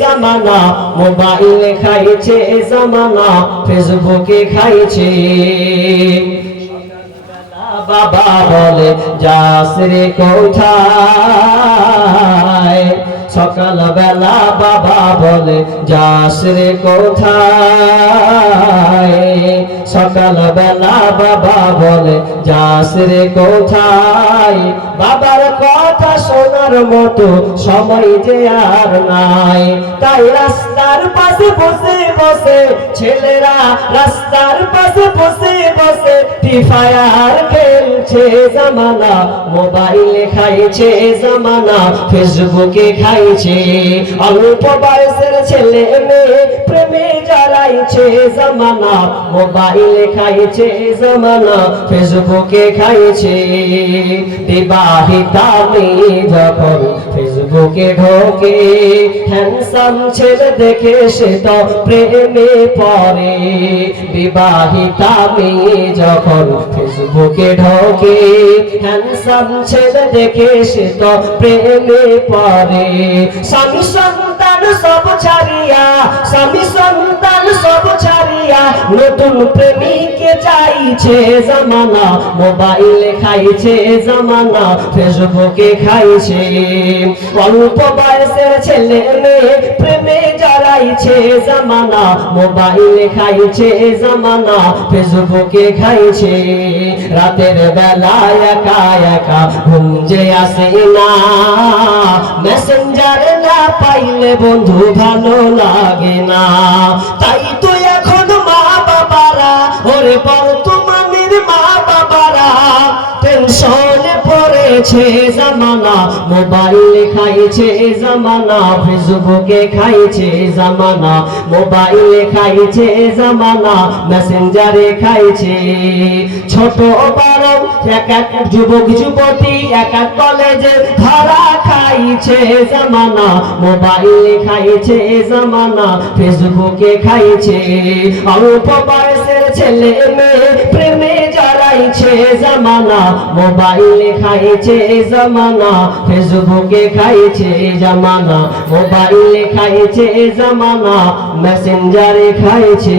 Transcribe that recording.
জামানা, মোবাইলে খাইছে জামানা, ফেসবুকে খাইছে। বাবা বলে যাস রে কোথায়, সকাল বেলা বাবা বলে যাস রে কোথায়, সকাল বেলা বাবা বলে যাস রে কোথায়। বাবার কথা শোনার মতো সময় যে আর নাই, তাই রাস্তার পাশে বসে বসে ছেলেরা রাস্তার পাশে বসে বসে ফ্রি ফায়ার খেলছে জামানা, মোবাইলে খাইছে জামানা, ফেসবুকে খাইছে। অল্প বয়সের ছেলে মেয়ে প্রেমে জড়াইছে জামানা, মোবাইলে খাইছে জামানা, ফেসবুকে খাইছে। বিবাহিতা মেয়ে যখন ফেসবুকে ঢোকে, হ্যান্ডসাম ছেলে দেখে সে তো প্রেমে পড়ে। বিবাহিতা মেয়ে যখন ফেসবুকে ঢোকে, হ্যান্ডসাম ছেলে দেখে সে তো প্রেমে পড়ে। স্বামী সন্তান সব ছাড়িয়া, স্বামী সন্তান সব ছাড়িয়া নতুন প্রেমিকে চাইছে জামানা, মোবাইলে খাইছে জামানা, ফেসবুকে খাইছে। অল্প বয়সের ছেলে মেয়ে প্রেমে জড়াইছে জামানা, মোবাইলে খাইছে জামানা, ফেসবুকে খাইছে। রাতের বেলা একা একা ঘুম যে আসে না, মেসেঞ্জারে না পাইলে বন্ধু ভালো লাগে না। তাই তো এখন মা বাবারা, ওরে বর্তমানের মা বাবারা টেনশনে পড়েছে জামানা, মোবাইলে খাইছে জামানা, ফেসবুকে খাইছে জামানা, মোবাইলে খাইছে জামানা, মেসেঞ্জারে খাইছে। ছোট বড় এক এক যুবক যুবতী এক এক কলেজে ধরা খাইছে জামানা, মোবাইলে খাইছে জামানা, ফেসবুকে খাইছে। অল্প বয়সের ছেলে মেয়ে প্রেমে জড়াইছে জামানা, মোবাইলে খাইছে জামানা, ফেসবুকে খাইছে জামানা, মোবাইলে খাইছে জামানা, মেসেঞ্জারে খাইছে।